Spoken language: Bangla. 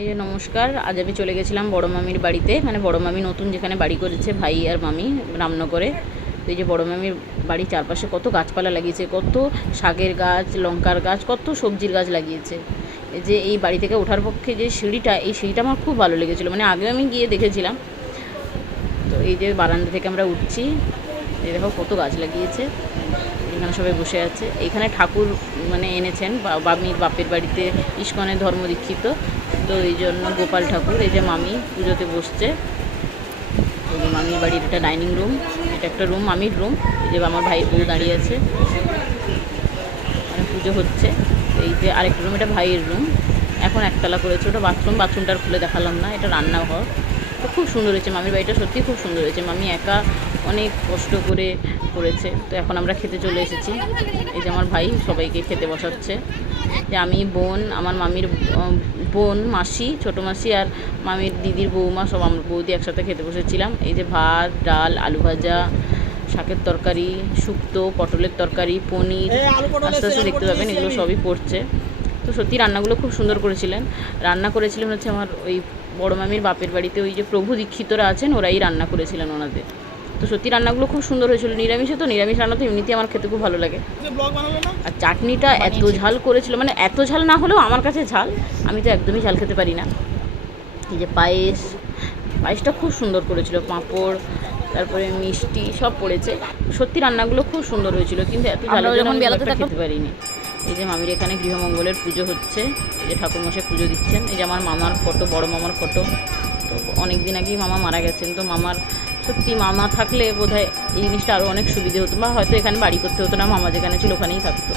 এই যে নমস্কার, আজ আমি চলে গেছিলাম বড় মামির বাড়িতে। মানে বড় মামি নতুন যেখানে বাড়ি করেছে ভাই আর মামি রামনগরে। তো এই যে বড় মামির বাড়ির চারপাশে কত গাছপালা লাগিয়েছে, কত শাকের গাছ, লঙ্কার গাছ, কত সবজির গাছ লাগিয়েছে। এই যে এই বাড়ি থেকে ওঠার পক্ষে যে সিঁড়িটা, এই সিঁড়িটা আমার খুব ভালো লেগেছিলো। মানে আগেও আমি গিয়ে দেখেছিলাম। তো এই যে বারান্দা থেকে আমরা উঠছি, এই দেখো কত গাছ লাগিয়েছে। এখানে সবাই বসে আছে। এইখানে ঠাকুর মানে এনেছেন মামির বাপের বাড়িতে, ইস্কনের ধর্ম দীক্ষিত। তো এই জন্য গোপাল ঠাকুর। এই যে মামি পুজোতে বসছে। এই যে মামির বাড়ির এটা ডাইনিং রুম, এটা একটা রুম, মামির রুম। এই যে আমার ভাইয়ের বউ দাঁড়িয়ে আছে, মানে পুজো হচ্ছে। এই যে আরেকটা রুম, এটা ভাইয়ের রুম। এখন একতলা করেছে, ওটা বাথরুমটা আর খুলে দেখালাম না। এটা রান্নাঘর। তো খুব সুন্দর হয়েছে মামির বাড়িটা, সত্যিই খুব সুন্দর হয়েছে। মামি একা অনেক কষ্ট করে করেছে। তো এখন আমরা খেতে চলে এসেছি। এই যে আমার ভাই সবাইকে খেতে বসাচ্ছে। যে আমি, বোন, আমার মামির বোন, মাসি, ছোটো মাসি আর মামির দিদির বৌমা, সব আমরা বৌদি একসাথে খেতে বসেছিলাম। এই যে ভাত, ডাল, আলু ভাজা, শাকের তরকারি, শুক্তো, পটলের তরকারি, পনির, আস্তে আস্তে দেখতে পাবেন এগুলো সবই পড়ছে। তো সত্যি রান্নাগুলো খুব সুন্দর করেছিলেন। রান্না করেছিলেন হচ্ছে আমার ওই বড় মামির বাপের বাড়িতে ওই যে প্রভু দীক্ষিতরা আছেন, ওরাই রান্না করেছিলেন ওনাদের। তো সত্যি রান্নাগুলো খুব সুন্দর হয়েছিল। নিরামিষে তো নিরামিষ রান্না তো এমনিতেই আমার খেতে খুব ভালো লাগে। আর চাটনিটা এত ঝাল করেছিল, মানে এত ঝাল না হলেও আমার কাছে ঝাল, আমি তো একদমই ঝাল খেতে পারি না। এই যে পায়েসটা খুব সুন্দর করেছিল। পাঁপড়, তারপরে মিষ্টি সব পড়েছে। সত্যি রান্নাগুলো খুব সুন্দর হয়েছিল, কিন্তু এত ঝালের জন্য আমি বেলাতে খেতে পারিনি। এই যে মামির এখানে গৃহমঙ্গলের পুজো হচ্ছে। এই যে ঠাকুরমশাই পুজো দিচ্ছেন। এই যে আমার মামার ফটো, বড় মামার ফটো। তো অনেক দিন আগেই মামা মারা গেছেন। তো মামার সত্যি মামা থাকলে বোধহয় এই জিনিসটা আরও অনেক সুবিধে হতো, বা হয়তো এখানে বাড়ি করতে হতো না, মামা যেখানে ছিল ওখানেই থাকতো।